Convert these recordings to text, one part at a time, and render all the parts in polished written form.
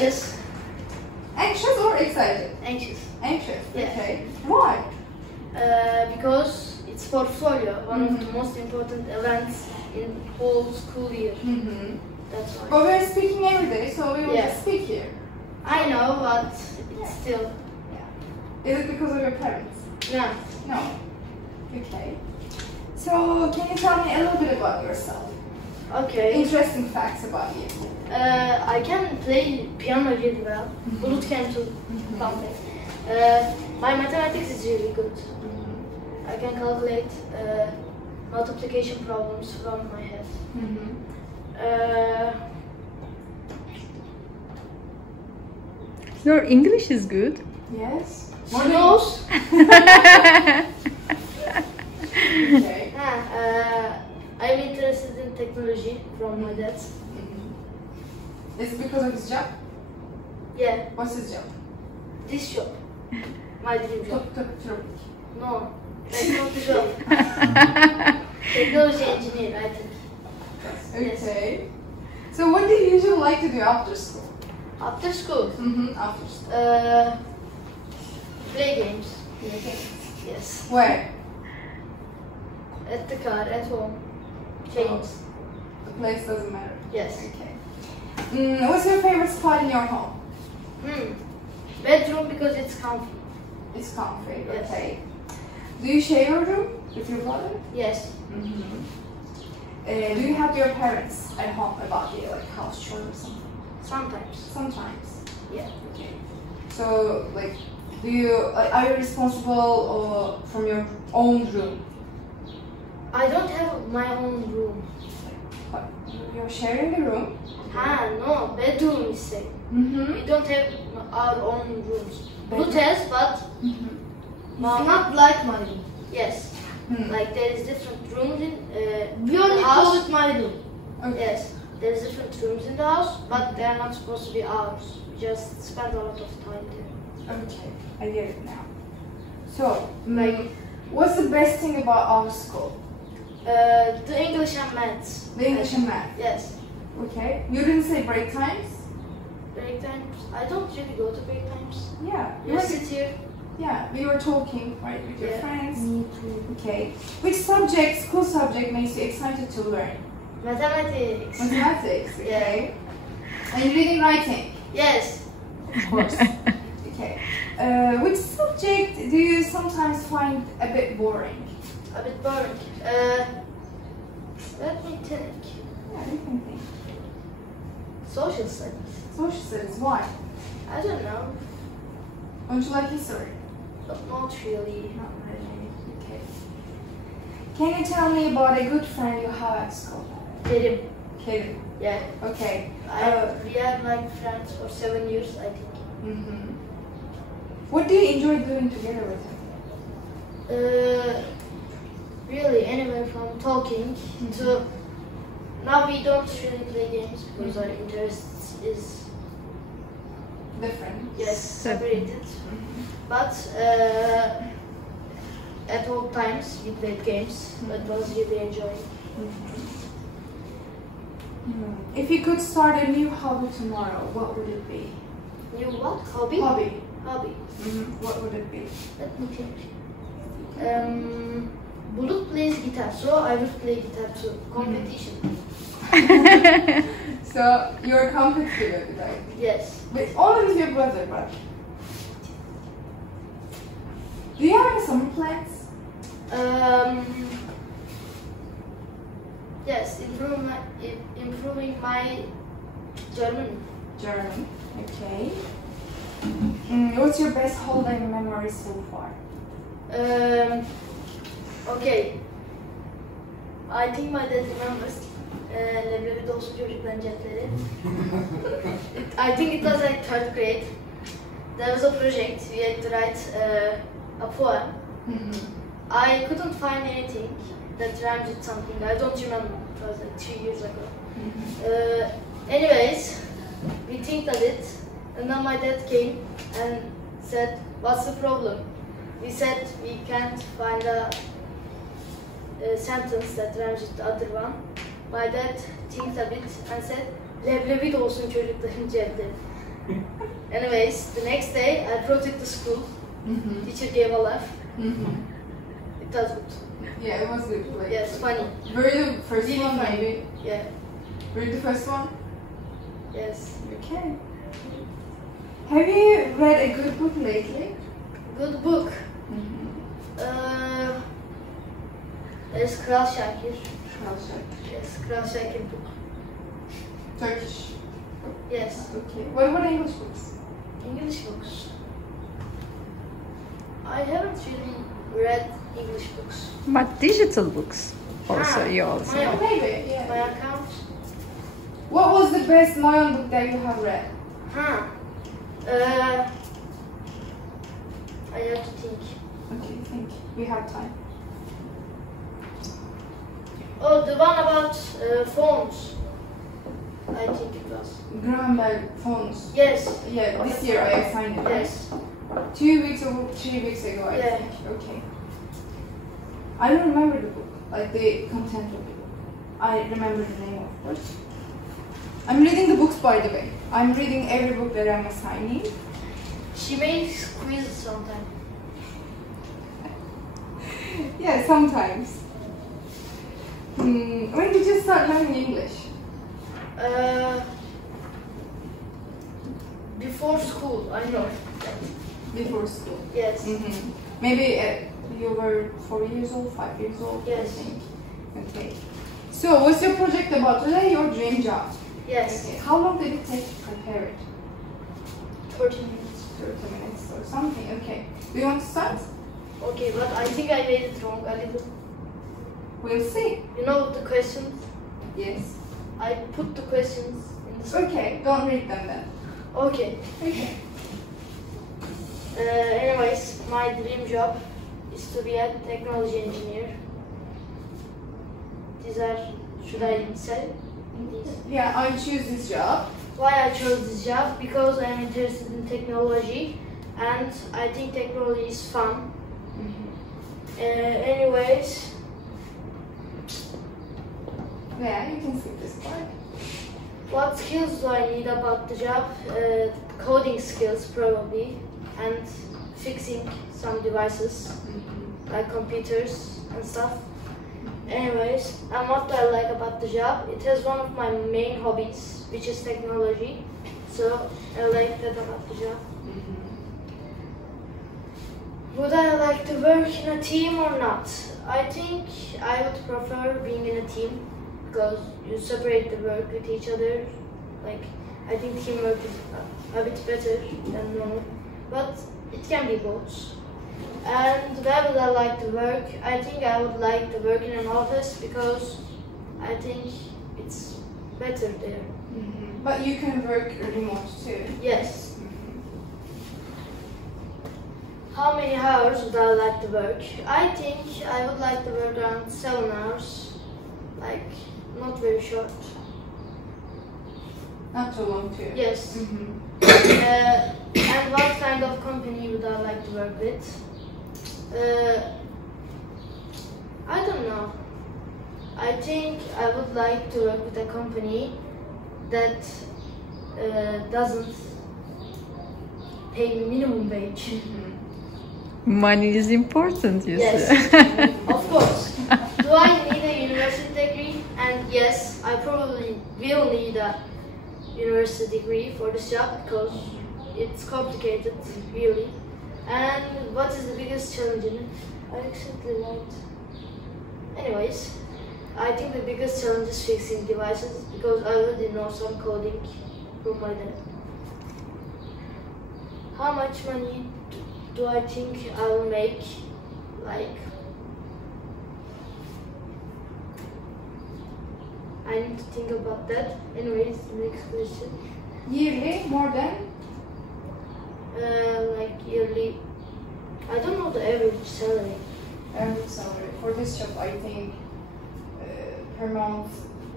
Anxious. Anxious or excited? Anxious. Anxious. Yeah. Okay. Why? Because it's portfolio, one of the most important events in whole school year. That's why. But we're speaking every day, so we will Yeah. just speak here. I know, but it's still. Is it because of your parents? No. No. Okay. So, can you tell me a little bit about yourself? Okay. Interesting facts about you. I can play piano really well. Bulut can too. Something. My mathematics is really good. I can calculate multiplication problems from my head. Your English is good. Yes. She knows. Okay. I'm interested in technology from my dad. Is it because of his job? Yeah, What's his job? this job. My dream job. Toprak. No, that's not the job. Technology engineer, I think. Okay. So, what do you usually like to do after school? After school, After school. play games. Okay. Yes. Where? At the car, at home. Change. The place doesn't matter. Yes. Okay. What's your favorite spot in your home? Bedroom because it's comfy. It's comfy. Yes. Okay. Do you share your room with your brother? Yes. Do you help your parents at home about the house chores or something? Sometimes. Sometimes. Yeah. Okay. So, are you responsible from your own room? I don't have my own room. What? You're sharing the room? No, bedroom is same. We don't have our own rooms. Bulut has, but It's not like my room. yes, like there is different rooms in We only house. call it my room. Okay. Yes, there's different rooms in the house, but they are not supposed to be ours. We just spend a lot of time there. Okay, I get it now. So, what's the best thing about our school? The English and maths. The English and math. Yes. Okay. You didn't say break times? Break times. I don't really go to break times. Yeah. You sit here. Yeah, we were talking, right, with your Yeah. friends. Me too. Okay. Which school subject makes you excited to learn? Mathematics. Mathematics, okay. And reading, writing? Yes. Of course. Okay. Which subject do you sometimes find a bit boring? A bit boring. Let me think. Yeah, you can think. Social studies. Social studies, why? I don't know. Don't you like history? But not really. Not really. Okay. Can you tell me about a good friend you have at school? Kerim. Kerim. Yeah. Okay. We are like friends for 7 years, I think. What do you enjoy doing together with him? Really, anywhere from talking to. Now we don't really play games because our interests is Different. separated. But at all times we played games. It was really enjoying. If you could start a new hobby tomorrow, what would it be? New what? Hobby? Hobby. Hobby. What would it be? Let me think. Bulut plays guitar, so I will play guitar too. Competition. So you're competitive, right? Yes. But only with your brother, but do you have any summer plans? Yes, improving my German. German. Okay. What's your best holiday memory so far? Okay. I think my dad remembers. Leblebi dolsun çocukların cepleri. I think it was like 3rd grade. There was a project. We had to write a poem. I couldn't find anything that rhymes with something. I don't remember. It was like 3 years ago. Anyways, we think of it, and then my dad came and said, "What's the problem?" We said we can't find a sentence that rhymes with the other one. My dad thinks a bit and said, "Leblebi dolsun çocukların cepleri." Anyways, the next day I brought it to school. Teacher gave a laugh. It was good. Yeah, it was good. Like, Yes, funny. Were you the first Really one, funny. maybe? Yeah. Were you the first one? Yes. Okay. Have you read a good book lately? Good book. There's Kral Şakir. Yes, Kral Şakir book. Turkish. Yes. Okay. What about English books? English books. I haven't really read English books. But digital books also, you also. My, Maybe, yeah. my account. What was the best Mayan book that you have read? I have to think. Okay, thank you. We have time. Oh, the one about phones. I think it was. Graham Bell Phones. Yes. Yeah, this year I assigned it. Right? Yes. 2 weeks or 3 weeks ago, I Yeah. think. Okay. I don't remember the book, like the content of the book. I remember the name, of course. I'm reading the books, by the way. I'm reading every book that I'm assigning. She makes quizzes sometimes. Yeah, sometimes. When did you start learning English? Before school, I know. Before school. Yes. Maybe you were 4 years old, 5 years old, I Yes. think. Okay. So, what's your project about today? Your dream job? Yes. Okay. How long did it take to prepare it? 30 minutes. 30 minutes or something. Okay. Do you want to start? Okay, but I think I made it wrong a little. We'll see. You know the questions? Yes. I put the questions in the Okay. Don't read them then. Okay. Okay. Anyways, my dream job is to be a technology engineer. These are, should I say these? Yeah, I choose this job. Why I chose this job? Because I'm interested in technology and I think technology is fun. Anyways, Yeah, you can skip this part. what skills do I need about the job? Coding skills probably, and fixing some devices like computers and stuff. Anyways, and what do I like about the job? It has one of my main hobbies, which is technology. So I like that about the job. Would I like to work in a team or not? I think I would prefer being in a team because you separate the work with each other. Like, I think teamwork is a bit better than normal, but it can be both. And where would I like to work? I think I would like to work in an office because I think it's better there. But you can work remote too. Yes. How many hours would I like to work? I think I would like to work around 7 hours. Like, not very short. Not too long too. Yes. And what kind of company would I like to work with? I don't know. I think I would like to work with a company that doesn't pay minimum wage. Money is important, you Yes, say. of course. Do I need a university degree? And yes, I probably will need a university degree for this job because it's complicated, really. And what is the biggest challenge in it? I accidentally liked. Anyways, I think the biggest challenge is fixing devices because I already know some coding from my dad. How much money do I think I will make? Like, I need to think about that. Anyways, next question. Yearly, more than? Like yearly, I don't know the average salary. Average salary for this job, I think per month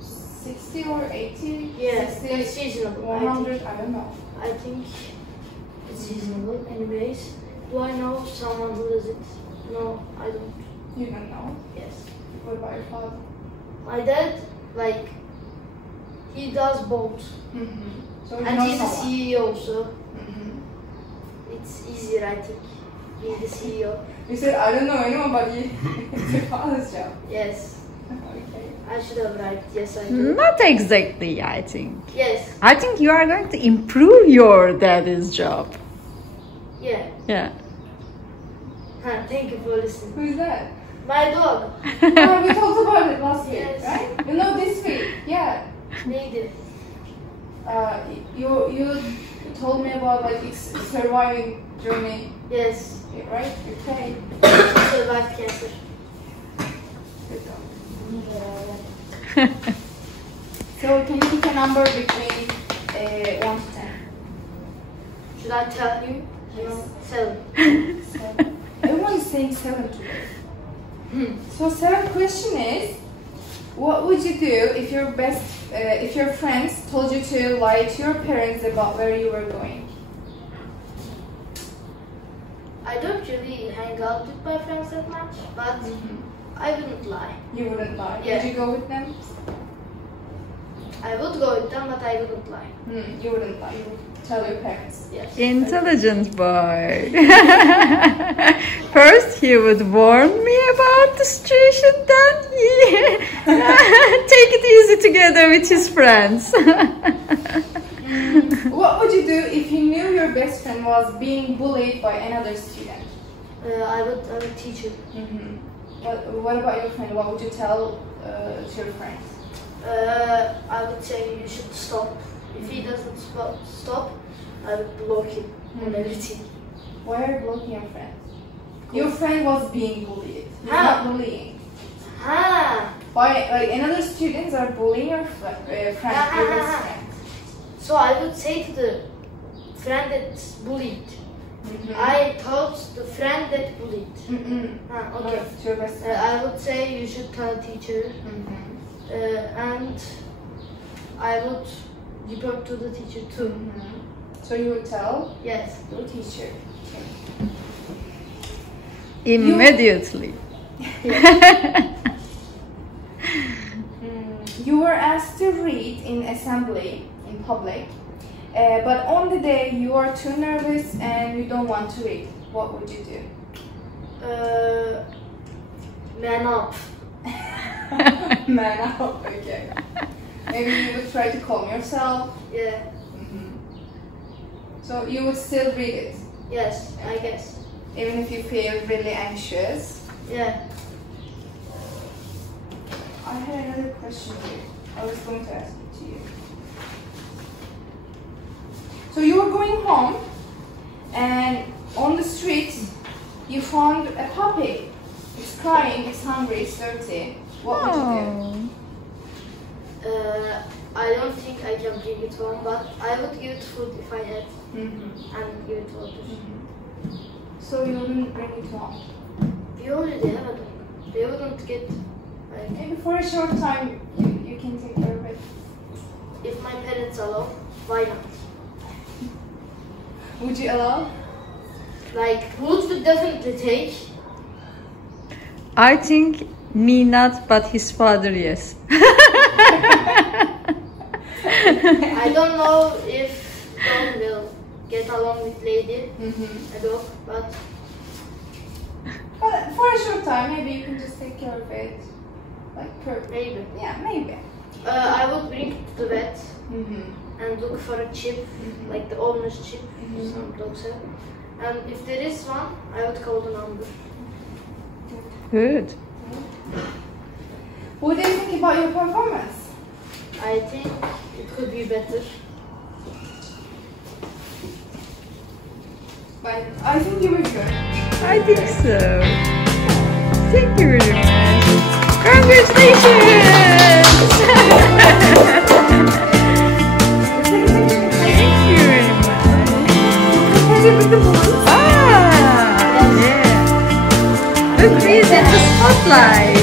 60 or 80. Yeah, 60, that's reasonable. 100. I don't know. I think it's reasonable. Anyways, do I know someone who does it? No, I don't. You don't know. Yes. What about your father? My dad, like, he does both. So And he's the someone. CEO also. It's easier, I think, being the CEO. You said I don't know anyone, but it's your father's job. Yes, Okay. I should have right. Yes, I do. Not exactly, I think. Yes, I think you are going to improve your daddy's job. yeah. Yeah. Thank you for listening. Who's that? My dog. Oh, we talked about it last week, Yes. right? You know, this week, yeah. Neydi? You told me about like surviving journey, Yes. right? Okay. Survived cancer. Good job. So can you pick a number between 1 to 10? Should I tell you? Yes. 7. 7. Everyone is saying 7 today. So 7th question is, what would you do if your friends told you to lie to your parents about where you were going? I don't really hang out with my friends that much, but I wouldn't lie. You wouldn't lie. Yeah. Would you go with them? I would go with them, but I wouldn't lie. You wouldn't lie. You would tell your parents. Yes. Intelligent boy. First he would warn me about the situation, then he take it easy together with his friends. What would you do if you knew your best friend was being bullied by another student? I would teach you. What about your friend? What would you tell to your friend? I would say you should stop. If he doesn't stop, I would block him on everything. Why are you blocking your friend? Your friend was being bullied. You're How? not bullying. By like another students are bullying your friend, your best friend. So I would say to the friend that's bullied. I taught the friend that bullied. Okay. It's your best friend. I would say you should tell a teacher, and I would report to the teacher too. So you would tell Yes. your teacher. Immediately. You were asked to read in assembly in public, but on the day you are too nervous and you don't want to read. What would you do? Man up. Man up, okay. Maybe you would try to calm yourself. Yeah. So you would still read it, Yes, I guess. even if you feel really anxious. Yeah. I had another question here. I was going to ask it to you. So you were going home, and on the street you found a puppy. It's crying, it's hungry, it's dirty. What would you do? I don't think I can bring it home, but I would give it food if I had, and give it water. So you wouldn't bring it home? We already have a dog. They wouldn't get, like, Maybe for a short time you can take care of it. if my parents allow, why not? Would you allow? Like, Bulut would definitely take. I think me not, but his father yes. I don't know if dog will get along with lady, a dog, but But for a short time, maybe you can just take care of it. Like, maybe. yeah, maybe. I would bring it to the vet and look for a chip, like the owner's chip, some dogs have. And if there is one, I would call the number. Good. What do you think about your performance? I think it could be better. But I think you were good. I think so. Thank you very much. Congratulations! Thank you very much. Ah, yeah. Look, he's in the spotlight.